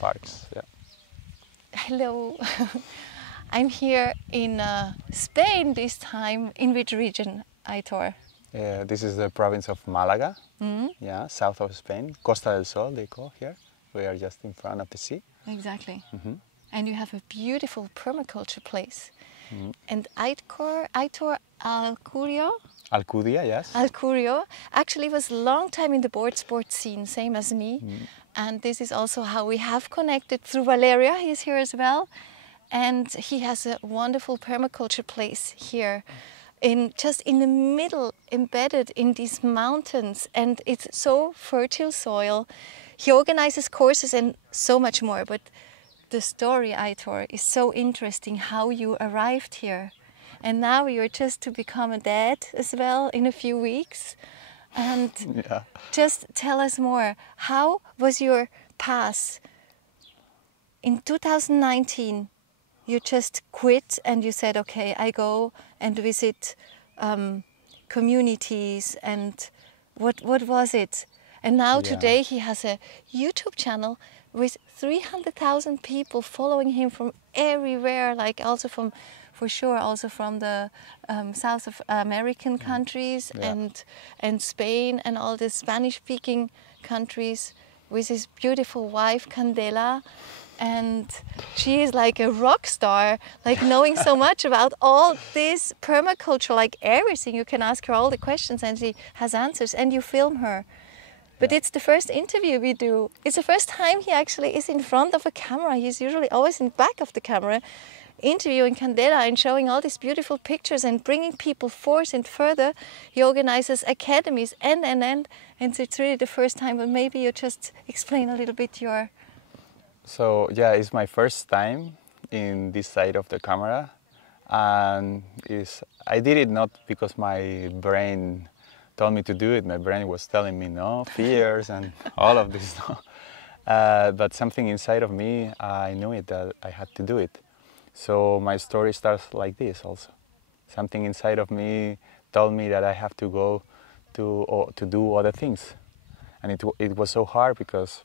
parks. Yeah. Hello. I'm here in Spain this time. In which region, Aitor? This is the province of Malaga, Mm? yeah, south of Spain. Costa del Sol, they call here. We are just in front of the sea. Exactly. Mm-hmm. And you have a beautiful permaculture place. Mm-hmm. And Aitor Alcudia, yes. Alcurio actually was a long time in the board sports scene, same as me. Mm. And this is also how we have connected through Valeria. He's here as well. And he has a wonderful permaculture place here, just in the middle, embedded in these mountains. And it's so fertile soil. He organizes courses and so much more. But the story, Aitor, is so interesting how you arrived here. And now you're just to become a dad as well in a few weeks. And Yeah. just tell us more. How was your path? In 2019, you just quit and you said, okay, I go and visit communities. And what was it? And now Yeah. today he has a YouTube channel with 300,000 people following him from everywhere, like also from, for sure, also from the South of American countries, Yeah. and Spain and all the Spanish-speaking countries, with his beautiful wife Candela. And she is like a rock star, like knowing so much about all this permaculture, like everything. You can ask her all the questions and she has answers, and you film her. But it's the first interview we do. It's the first time he actually is in front of a camera. He's usually always in back of the camera, interviewing Candela and showing all these beautiful pictures and bringing people forth and further. He organizes academies and so it's really the first time. But maybe you just explain a little bit your... So yeah, it's my first time in this side of the camera, and I did it not because my brain told me to do it. My brain was telling me no, fears and all of this. But something inside of me, I knew it that I had to do it. So my story starts like this also. Something inside of me told me that I have to go to do other things, and it was so hard because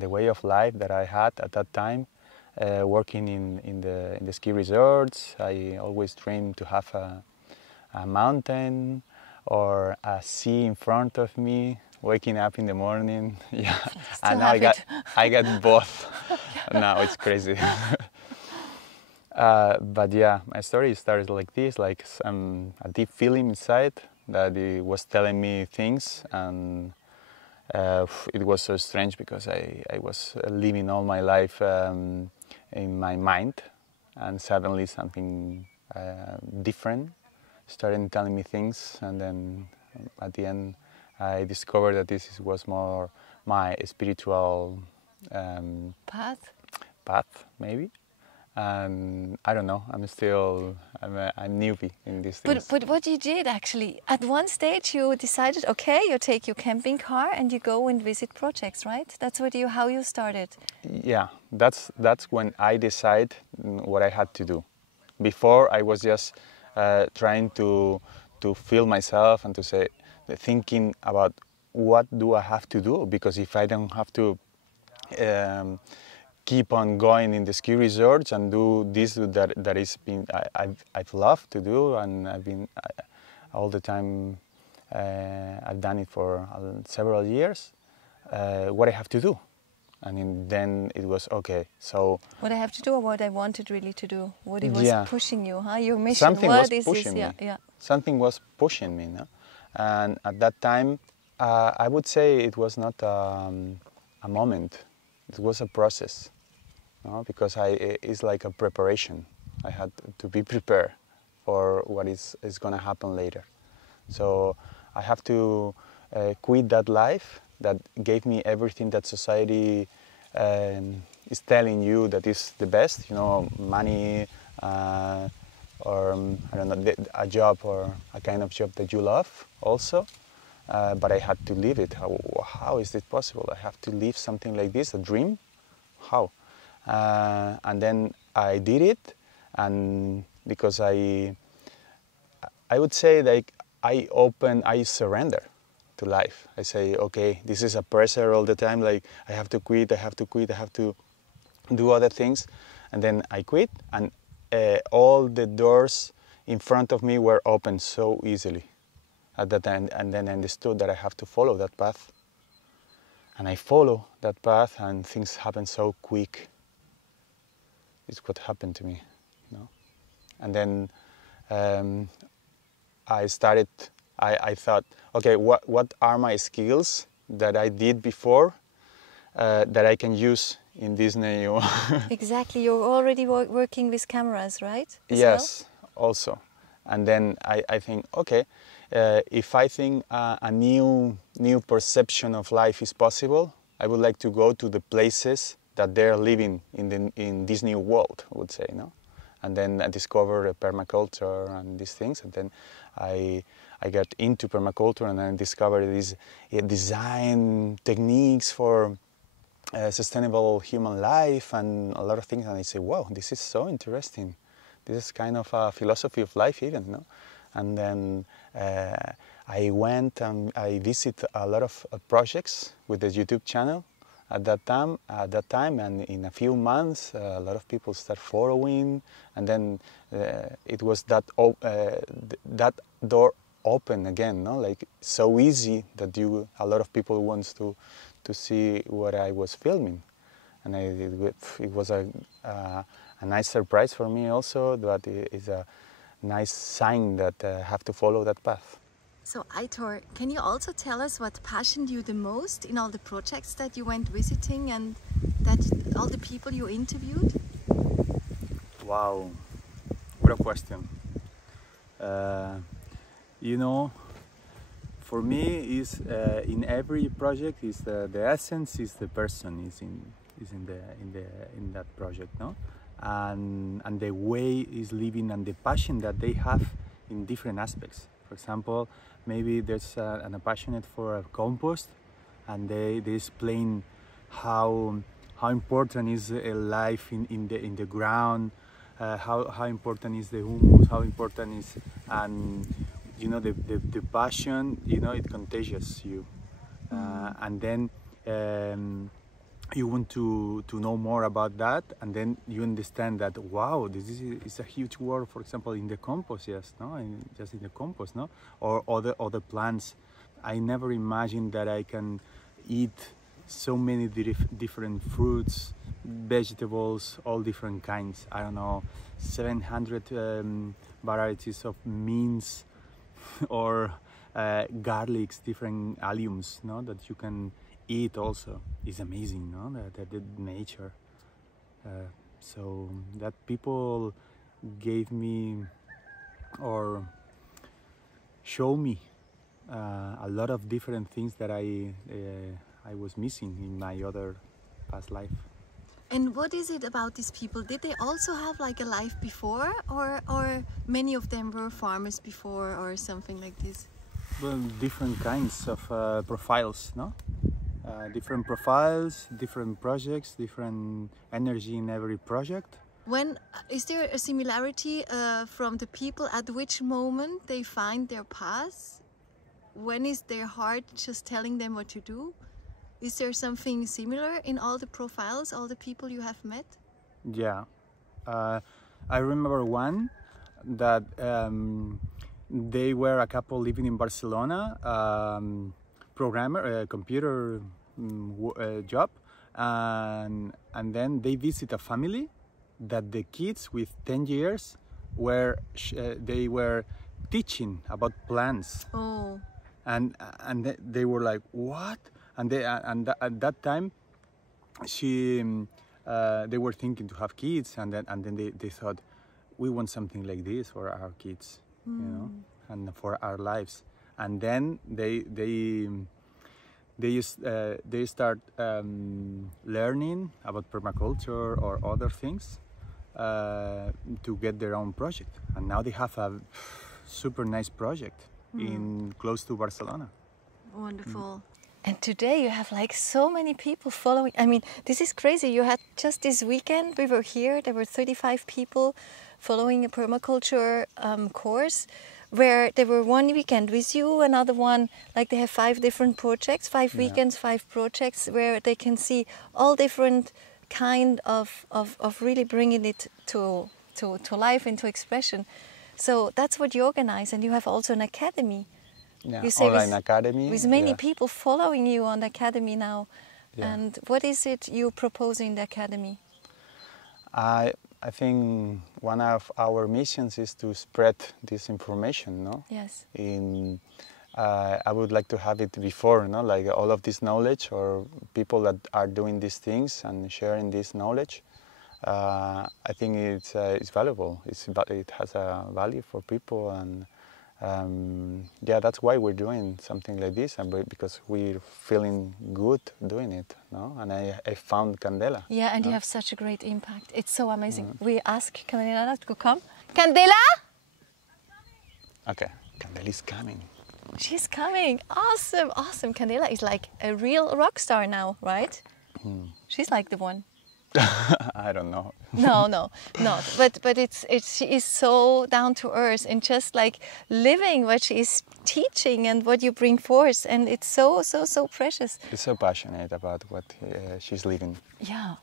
the way of life that I had at that time, working in the ski resorts, I always dreamed to have a mountain or a sea in front of me, waking up in the morning. Yeah, and now I got both. Now it's crazy. But yeah, my story started like this, like a deep feeling inside that it was telling me things, and it was so strange because I was living all my life in my mind, and suddenly something different started telling me things, and then at the end I discovered that this was more my spiritual path, maybe. And I don't know, I'm newbie in these things. But what you did actually, at one stage you decided, okay, you take your camping car and you go and visit projects, right? That's how you started. Yeah, that's when I decide what I had to do. Before I was just trying to feel myself and to say, thinking about what do I have to do, because if I don't have to keep on going in the ski resorts and do this that is been I've loved to do, and I've been all the time I've done it for several years. What I have to do, and then it was okay. So what I have to do, or what I wanted really to do, what it was pushing you, huh? Your mission. Something what was pushing me. Yeah. Something was pushing me, no? And at that time, I would say it was not a moment. It was a process, no? Because it's like a preparation. I had to be prepared for what is going to happen later. So I have to quit that life that gave me everything that society is telling you that is the best, you know, money, or I don't know, a job or a kind of job that you love also. But I had to leave it. How is it possible? I have to leave something like this, a dream? How? And then I did it, and because I would say like I surrender to life. I say, okay, this is a pressure all the time, like I have to quit, I have to quit, I have to do other things. And then I quit, and all the doors in front of me were open so easily at that time. And then I understood that I have to follow that path. And I follow that path, and things happen so quick. It's what happened to me, you know. And then I started, I thought, okay, what are my skills that I did before that I can use in this new... Exactly, you're already working with cameras, right? Yes, also. And then I think, okay, if I think a new perception of life is possible, I would like to go to the places that they're living in this new world, I would say, no? And then I discovered permaculture and these things, and then I got into permaculture, and I discovered these design techniques for sustainable human life and a lot of things, and I say, wow, this is so interesting. This is kind of a philosophy of life even, no? And then I went and I visited a lot of projects with the YouTube channel at that time, and in a few months a lot of people start following, and then it was that door open again, no? Like so easy that a lot of people wants to see what I was filming, and it was a nice surprise for me also. That is a nice sign that I have to follow that path. So Aitor, can you also tell us what passioned you the most in all the projects that you went visiting and that all the people you interviewed? Wow, what a question. You know, for me, is in every project is the essence is the person is in that project, no, and the way is living and the passion that they have in different aspects. For example, maybe there's an passionate for a compost, and they explain how important is a life in the ground, how important is the humus, how important is, and you know, the passion, you know, it contagious you, and then you want to know more about that, and then you understand that, wow, this is a huge world. For example, in the compost, yes, no, just in the compost, no, or other plants. I never imagined that I can eat so many different fruits, vegetables, all different kinds. I don't know, 700 varieties of mints or garlics, different alliums, no, that you can eat also. Is amazing, no, the nature. So that people gave me or show me a lot of different things that I was missing in my other past life. And what is it about these people? Did they also have like a life before, or many of them were farmers before, or something like this? Well, different kinds of profiles, no? Different profiles, different projects, different energy in every project. When is there a similarity from the people at which moment they find their path? When is their heart just telling them what to do? Is there something similar in all the profiles, all the people you have met? Yeah, I remember one that they were a couple living in Barcelona, programmer, computer job, and then they visit a family that the kids with 10 years were they were teaching about plants. Oh. And they were like, what? And at that time, they were thinking to have kids, and then they thought, we want something like this for our kids, you know, and for our lives. And then they start learning about permaculture or other things to get their own project. And now they have a super nice project in close to Barcelona. Wonderful. And today you have like so many people following. I mean, this is crazy. You had just this weekend, we were here, there were 35 people following a permaculture course. where they were one weekend with you, another one, like they have 5 different projects, 5 weekends, 5 projects, where they can see all different kind of really bringing it to life, into expression. So that's what you organize, and you have also an academy. Yeah, You say online academy. with many people following you on the academy now. Yeah. And what is it you propose in the academy? I think one of our missions is to spread this information, no? Yes. I would like to have it before, no? Like all of this knowledge, or people that are doing these things and sharing this knowledge. I think it's valuable. It has a value for people, and yeah, that's why we're doing something like this, and because we're feeling good doing it, no? And I found Candela. Yeah, and you have such a great impact. It's so amazing. We ask Candela to come. Candela? Okay, Candela is coming. She's coming. Awesome, awesome. Candela is like a real rock star now, right? She's like the one. I don't know. No, not. But she is so down to earth and just like living what she is teaching and what you bring forth, and it's so precious. She's so passionate about what she's living. Yeah,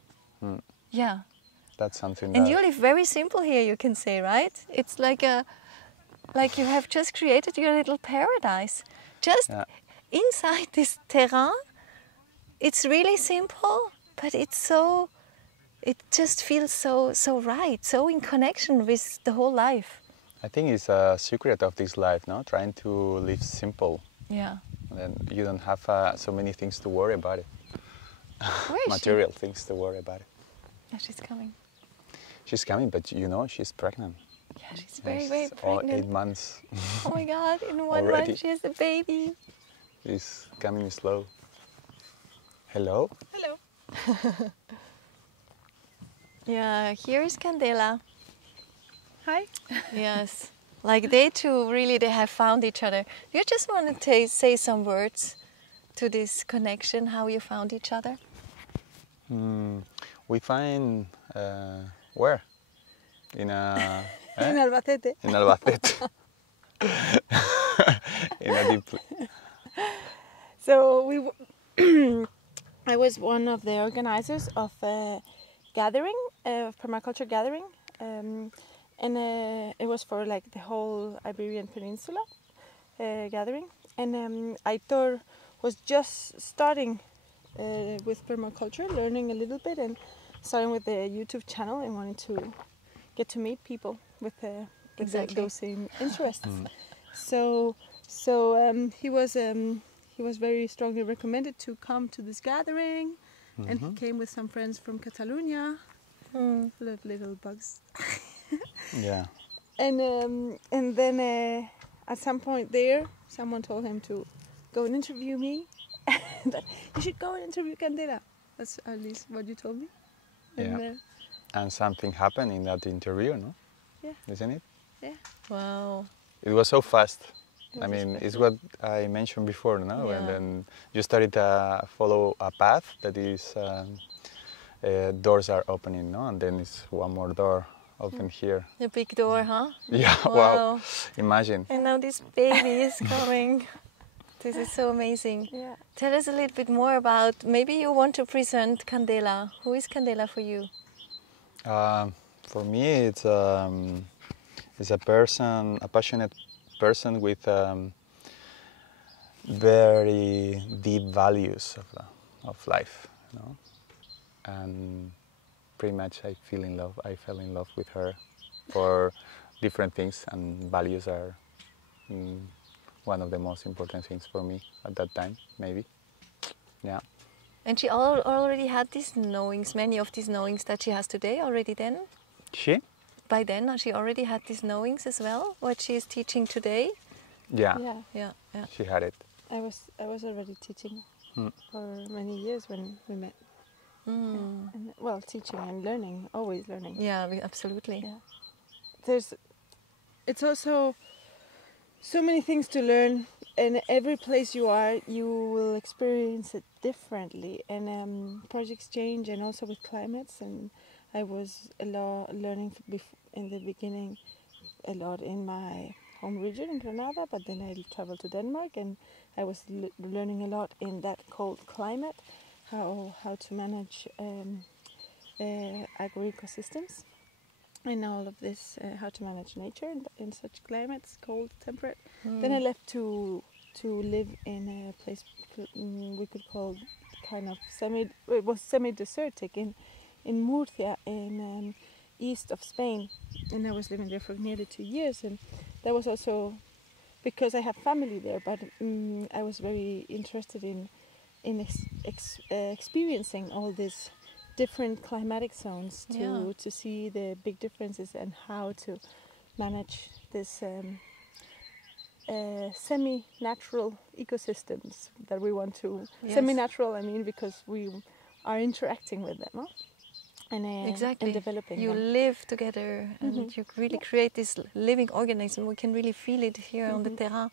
yeah. That's something. And you live very simple here, you can say, right? It's like you have just created your little paradise, just inside this terrain. It's really simple, but it's so. It just feels so right, so in connection with the whole life. I think it's a secret of this life, no? Trying to live simple. Yeah. And then you don't have so many things to worry about it. Where is Material things to worry about it. Yeah, she's coming. She's coming, but you know she's pregnant. Yeah, she's very pregnant. All 8 months. Oh my God! In 1 Already. month she has a baby. She's coming slow. Hello. Hello. Yeah, here is Candela. Hi. Yes, like they two really, they have found each other. You just want to say some words to this connection, how you found each other? We find where? In a In Albacete. in Albacete. In a deep. So I was one of the organizers of a gathering, permaculture gathering, and it was for like the whole Iberian Peninsula gathering. And Aitor was just starting with permaculture, learning a little bit, and starting with the YouTube channel, and wanted to get to meet people with those same interests. So he was very strongly recommended to come to this gathering, and he came with some friends from Catalonia, full of little bugs. Yeah. And then at some point there, someone told him to go and interview me. That you should go and interview Candela. That's at least what you told me. And, Yeah. And something happened in that interview, no? Yeah. Isn't it? Yeah. Wow. It was so fast. It I was mean, fast. it's what I mentioned before, no? Yeah. And then you started to follow a path that is doors are opening, no? And then it's one more door open here. The big door, huh? Yeah, wow. Imagine. And now this baby is coming. This is so amazing. Yeah. Tell us a little bit more about, maybe you want to present Candela. Who is Candela for you? For me, it's a person, a passionate person with very deep values of life, you know. And pretty much I fell in love with her for different things, and values are one of the most important things for me at that time, maybe. Yeah. And she already had these knowings, many of these knowings that she has today already then? She? By then, she already had these knowings as well, what she is teaching today? Yeah. Yeah. Yeah, yeah. She had it. I was already teaching for many years when we met. And, well, teaching and learning, always learning. Yeah, absolutely. Yeah. It's also so many things to learn, and every place you are, you will experience it differently. And projects change, and also with climates. And I was learning in the beginning a lot in my home region in Granada, but then I traveled to Denmark, and I was learning a lot in that cold climate, how to manage agro-ecosystems and all of this, how to manage nature in such climates, cold, temperate. Then I left to live in a place we could call kind of semi-desertic in Murcia, in east of Spain, and I was living there for nearly 2 years, and that was also because I have family there, but I was very interested in experiencing all these different climatic zones to see the big differences and how to manage this semi-natural ecosystems that we want to. Semi-natural, I mean, because we are interacting with them, huh? Exactly. And developing you them. live together, and you really create this living organism. We can really feel it here on the terrain,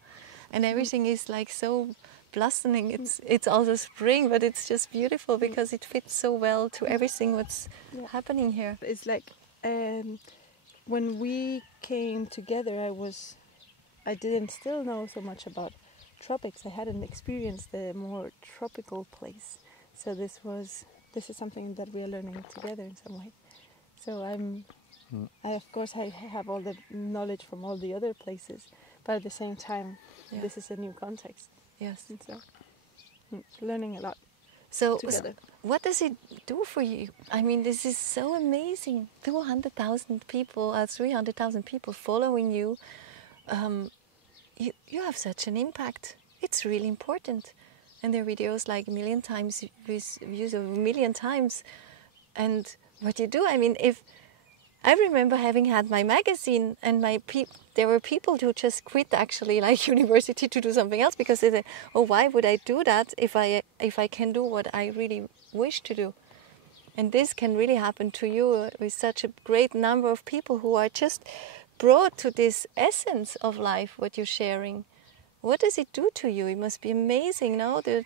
and everything is like so blossoming. It's also spring, but it's just beautiful because it fits so well to everything what's happening here. It's like when we came together, I didn't still know so much about tropics. I hadn't experienced the more tropical place, so this is something that we are learning together in some way. So I of course I have all the knowledge from all the other places, but at the same time, this is a new context. Yes. And so learning a lot. So together. what does it do for you? I mean, this is so amazing. 200,000 people, 300,000 people following you. You have such an impact. It's really important. And their videos like 1 million times, with views of 1 million times. And what you do, I mean, if I remember having had my magazine, and there were people who just quit actually like university to do something else because they said, oh, why would I do that if I can do what I really wish to do? And this can really happen to you with such a great number of people who are just brought to this essence of life, what you're sharing. What does it do to you? It must be amazing, no? The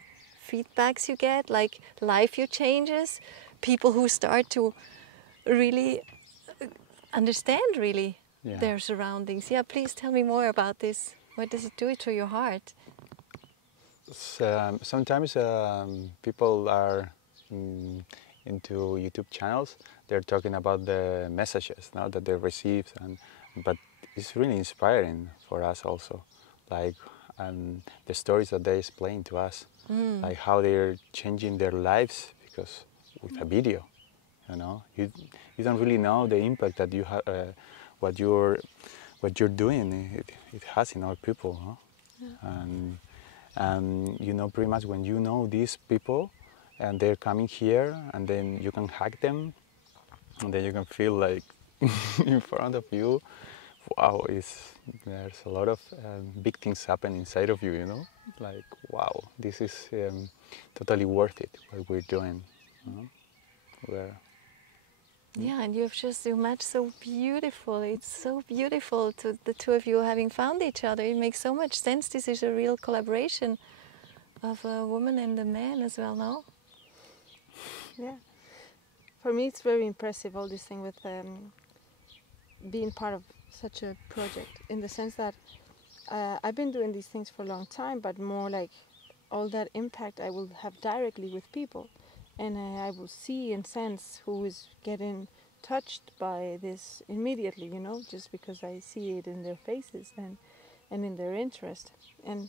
feedbacks you get, like life you changes, people who start to really understand really their surroundings. Yeah, please tell me more about this. What does it do to your heart? Sometimes people are into YouTube channels. They're talking about the messages now that they receive, but it's really inspiring for us also, like the stories that they explain to us, like how they're changing their lives because with a video, you know, you don't really know the impact that you have, what you're doing. It has in our people, huh? And you know, pretty much when you know these people and they're coming here, and then you can hug them, and then you can feel like in front of you, wow, there's a lot of big things happen inside of you, you know, like, wow, this is totally worth it, what we're doing. Yeah, and you match so beautiful. It's so beautiful to the two of you having found each other. It makes so much sense. This is a real collaboration of a woman and a man as well, no? Yeah. For me, it's very impressive, all this thing with being part of such a project, in the sense that I've been doing these things for a long time, but more like all that impact I will have directly with people. And I will see and sense who is getting touched by this immediately, you know, just because I see it in their faces and in their interest. And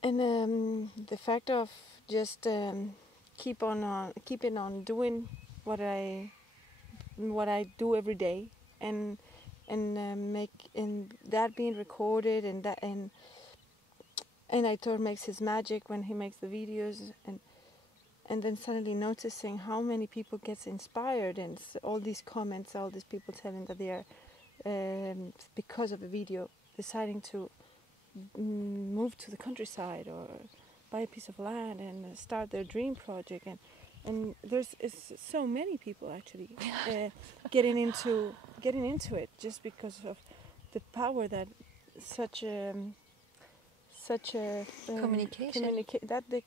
the fact of just keeping on doing what I do every day, and that being recorded, and Aitor makes his magic when he makes the videos, and then suddenly noticing how many people gets inspired, and all these comments, all these people telling that they are because of a video deciding to move to the countryside or buy a piece of land and start their dream project, and there's so many people actually getting into it just because of the power that such a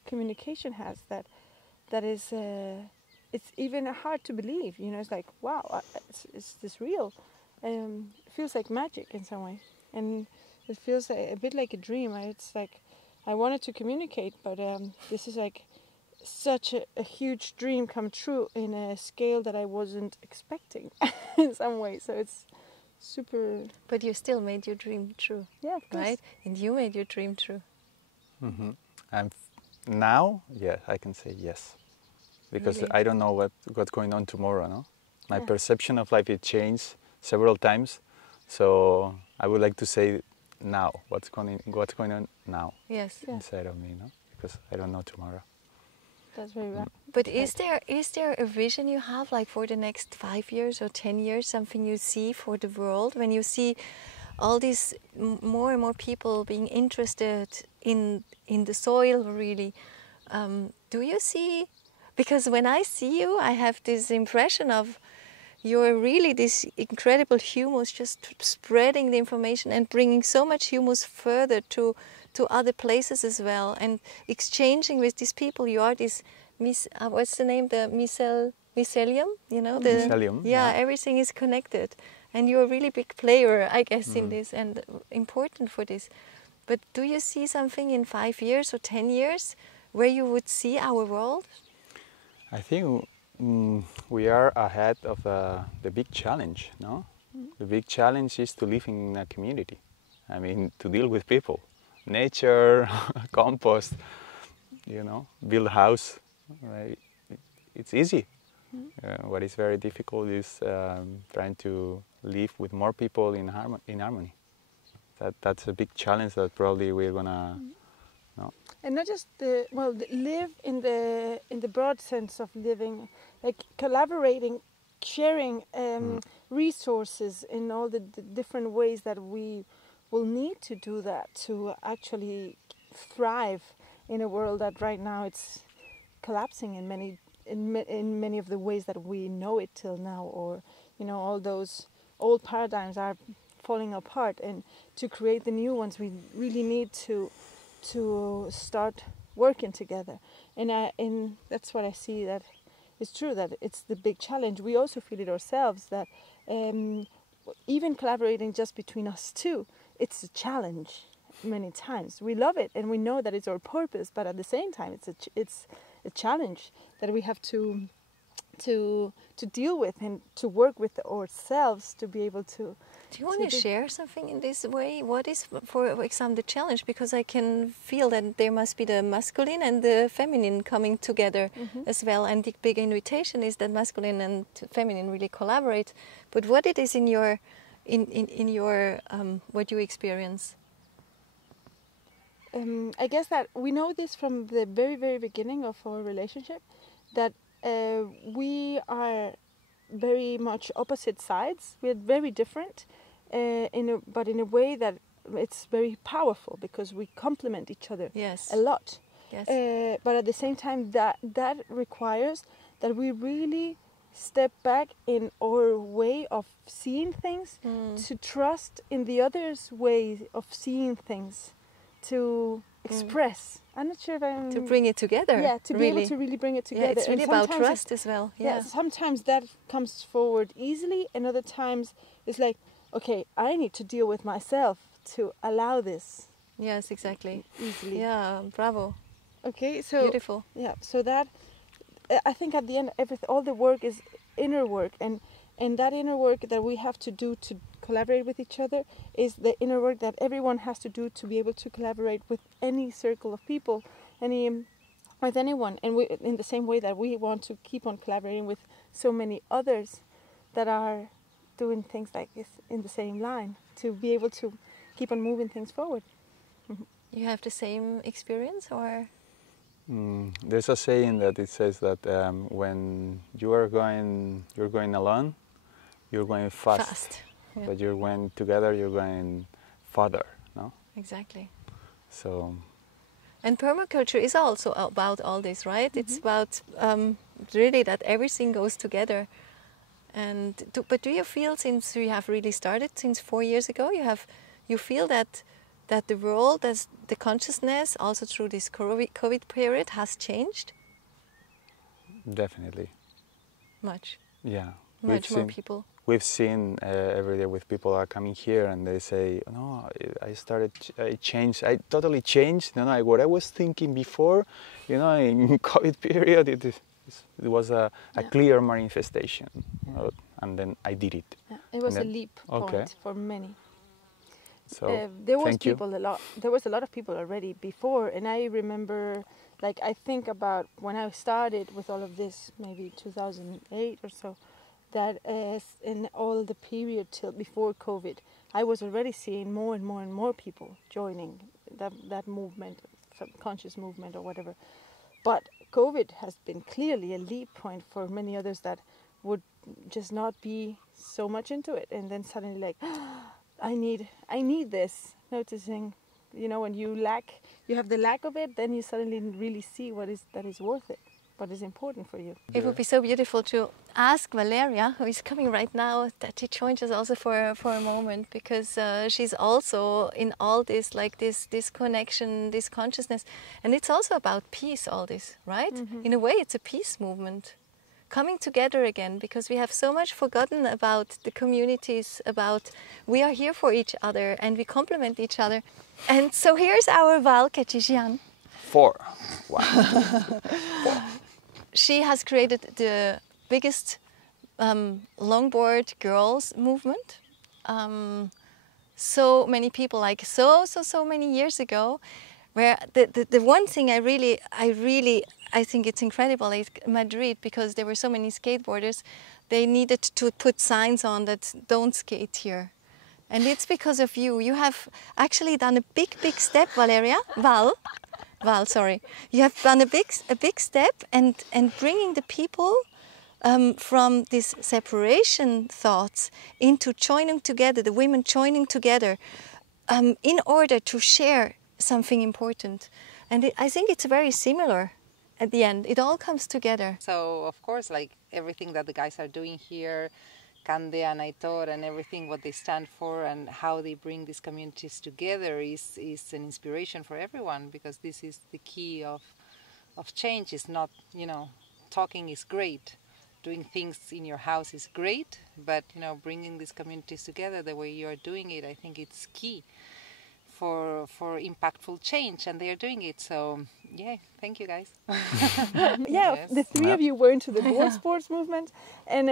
communication has, that is it's even hard to believe, you know. It's like, wow, is this real? It feels like magic in some way. and it feels a bit like a dream. It's like I wanted to communicate, but this is like such a huge dream come true in a scale that I wasn't expecting in some way. So it's super. But you still made your dream true. Yeah, of course. Right? And you made your dream true. Mm-hmm. And now, yeah, I can say yes, because Really? I don't know what's going on tomorrow. No, my Yeah. perception of life it changed several times, so I would like to say now what's going on now Yes. Yeah. inside of me, no, because I don't know tomorrow. That's very right. But is there a vision you have, like for the next 5 years or 10 years, something you see for the world when you see all these more and more people being interested in the soil, really? Do you see? Because when I see you, I have this impression of you're really this incredible humus, just spreading the information and bringing so much humus further to other places as well, and exchanging with these people. You are this what's the name? The mycelium, you know? The Mycelium, yeah, yeah. everything is connected, and you're a really big player, I guess, in this, and important for this. But do you see something in 5 years or 10 years where you would see our world? I think we are ahead of the big challenge, no? The big challenge is to live in a community. I mean, to deal with people, nature, compost, you know, build a house. Right? It's easy. What is very difficult is trying to live with more people in harmony. That's a big challenge that probably we're gonna. No? And not just live in the broad sense of living, like collaborating, sharing resources in all the different ways that we will need to do that to actually thrive in a world that right now it's collapsing in many of the ways that we know it till now, or all those old paradigms are falling apart, and to create the new ones we really need to start working together. And that's what I see, that it's true that it's the big challenge. We also feel it ourselves, that even collaborating just between us two, it's a challenge many times. We love it and we know that it's our purpose, but at the same time it's a challenge that we have to deal with and to work with ourselves to be able to. Do you want to share something in this way? What is, for example, the challenge? Because I can feel that there must be the masculine and the feminine coming together as well. And the big invitation is that masculine and feminine really collaborate. But what it is in your what you experience? I guess that we know this from the very, very beginning of our relationship, that we are very much opposite sides. We are very different, but in a way that it's very powerful, because we complement each other a lot. Yes. But at the same time, that requires that we really step back in our way of seeing things, to trust in the other's way of seeing things, to express. I'm not sure if I'm... To bring it together. Yeah, to be able to really bring it together. Yeah, it's really about trust as well. Yeah, sometimes that comes forward easily, and other times it's like, okay, I need to deal with myself to allow this. Yes, exactly. Easily. Yeah, bravo. Okay, so... Beautiful. Yeah, so that... I think at the end, all the work is inner work, and that inner work that we have to do to collaborate with each other is the inner work that everyone has to do to be able to collaborate with any circle of people, with anyone, and in the same way that we want to keep on collaborating with so many others that are doing things like this in the same line, to be able to keep on moving things forward. You have the same experience, or? There's a saying that it says that when you're going alone, you're going fast. Yeah. But you're going together, you're going farther, no? Exactly. So. And permaculture is also about all this, right? It's about really that everything goes together. And but do you feel, since you have really started since 4 years ago, you feel that the world, as the consciousness, also through this COVID period, has changed? Definitely. Much. Yeah. Much more people. we've seen every day with people are coming here and they say, no, I changed, I totally changed. You know, like what I was thinking before, you know, in COVID period, it was a clear manifestation, and then I did it. Yeah, it was a leap point for many. So there was there was a lot of people already before, and I remember, like, I think about when I started with all of this, maybe 2008 or so, that in all the period till before COVID, I was already seeing more and more and more people joining that movement, subconscious movement or whatever. But COVID has been clearly a leap point for many others that would just not be so much into it, and then suddenly like, I need this. Noticing, you know, when you have the lack of it, then you suddenly really see what is worth it, what is important for you. It would be so beautiful to ask Valeria, who is coming right now, that she joins us also for a moment, because she's also in all this, like this connection, this consciousness, and it's also about peace. All this, right? Mm-hmm. In a way, it's a peace movement. Coming together again, because we have so much forgotten about the communities, about we are here for each other and we complement each other. And so here's our Val Ketchijian. 4. Wow. 4. She has created the biggest longboard girls movement. So many people, like so many years ago, where the one thing I think it's incredible is Madrid, because there were so many skateboarders, they needed to put signs on that don't skate here. And it's because of you. You have actually done a big step, Valeria. Val, sorry. You have done a big step and bringing the people from this separation thoughts into joining together, the women joining together in order to share something important. And I think it's very similar. At the end, it all comes together. So, of course, like everything that the guys are doing here, Candela and Aitor, and everything what they stand for and how they bring these communities together is an inspiration for everyone, because this is the key of change. It's not, you know, talking is great, doing things in your house is great, but, you know, bringing these communities together the way you are doing it, I think it's key for impactful change, and they are doing it. So yeah, thank you guys. Yeah, yes. The three of you were into the board sports movement, and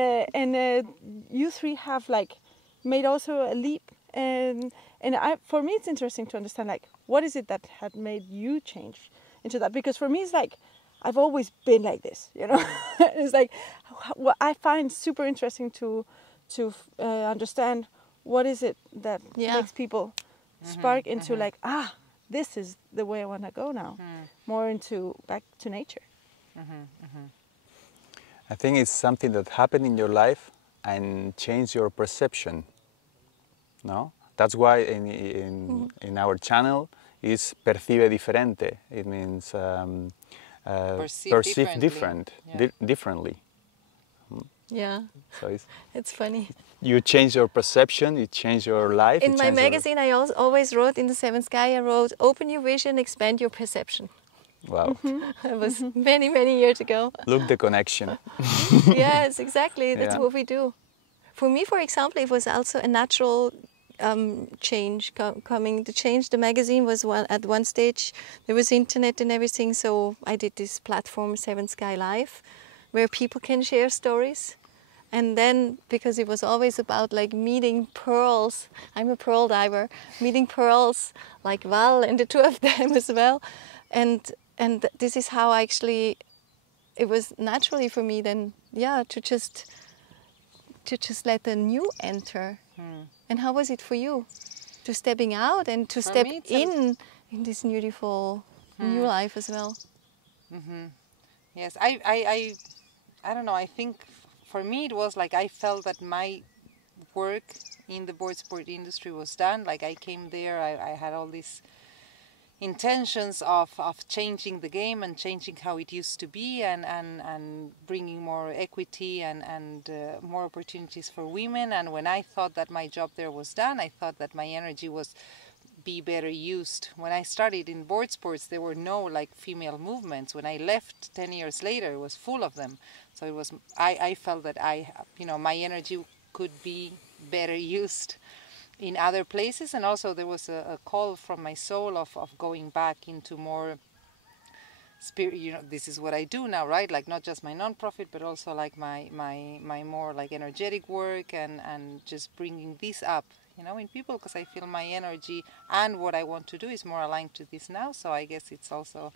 you three have like made also a leap, and for me it's interesting to understand like what is it that had made you change into that, because for me it's like I've always been like this, you know. It's like what I find super interesting to understand what is it that makes people spark into like, this is the way I want to go now, more into back to nature. I think it's something that happened in your life and changed your perception. No, that's why in our channel is percibe diferente. It means perceive differently. Yeah, so it's funny. You change your perception, you change your life. In my magazine, I always wrote in the Seventh Sky, I wrote, open your vision, expand your perception. Wow. That was many, many years ago. Look the connection. Yes, exactly. That's what we do. For me, for example, it was also a natural change coming. To change the magazine was at one stage, there was internet and everything, so I did this platform, Seventh Sky Live, where people can share stories. And then, because it was always about like meeting pearls, I'm a pearl diver, meeting pearls like Val and the two of them as well. And this is how actually it was naturally for me then, to just let the new enter. And how was it for you? To stepping out and to step in this beautiful new life as well. Yes, I don't know, I think for me it was like I felt that my work in the board sport industry was done. Like I came there, I had all these intentions of changing the game and changing how it used to be, and bringing more equity and more opportunities for women. And when I thought that my job there was done, I thought that my energy was be better used. When I started in board sports, there were no like female movements. When I left 10 years later, it was full of them. So it was I felt that my energy could be better used in other places. And also there was a call from my soul of going back into more spirit. You know, this is what I do now, right? Like not just my non-profit, but also like my more like energetic work, and just bringing this up, you know, in people, because I feel my energy and what I want to do is more aligned to this now. So I guess it's also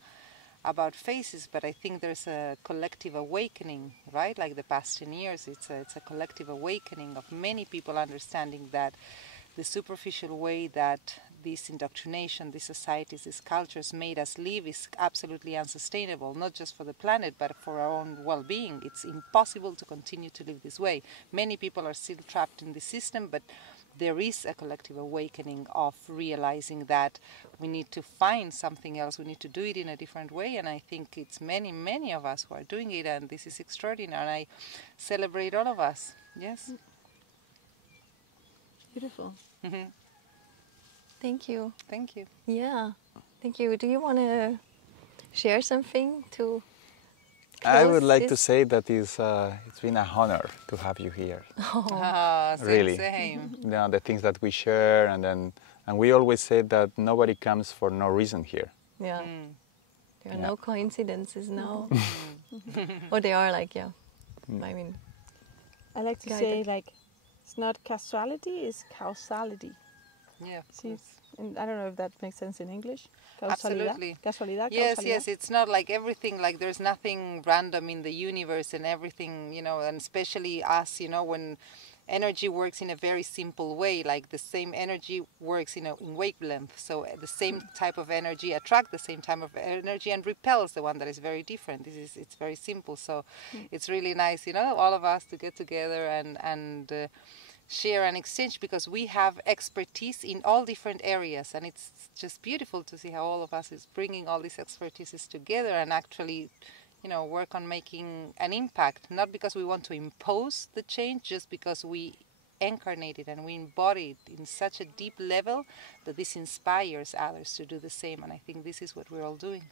about faces, but I think there's a collective awakening, right? Like the past 10 years, it's a collective awakening of many people understanding that the superficial way that this indoctrination, these societies, these cultures made us live is absolutely unsustainable, not just for the planet, but for our own well-being. It's impossible to continue to live this way. Many people are still trapped in the system, but there is a collective awakening of realizing that we need to find something else. We need to do it in a different way, and I think it's many, many of us who are doing it, and this is extraordinary, and I celebrate all of us. Yes. Beautiful. Thank you. Thank you. Yeah, thank you. Do you want to share something to I would close like to this? say that it's been a honor to have you here. Same, Really. same. You know, the things that we share, and we always say that nobody comes for no reason here. Yeah. There are Yeah. no coincidences, no. Or they are like, yeah. I mean, I like to say, like, it's not causality, it's causality. Yeah, of See, course. and I don't know if that makes sense in English. Absolutely. Casualidad. Yes, causalidad. yes, it's not like everything, like there's nothing random in the universe, and everything, you know, and especially us, you know, when energy works in a very simple way, like the same energy works in wavelength, so the same type of energy attracts the same type of energy and repels the one that is very different. It's very simple, so it's really nice, you know, all of us to get together and share and exchange, because we have expertise in all different areas, and it's just beautiful to see how all of us is bringing all these expertises together and actually, you know, work on making an impact, not because we want to impose the change, just because we incarnate it and we embody it in such a deep level that this inspires others to do the same. And I think this is what we're all doing.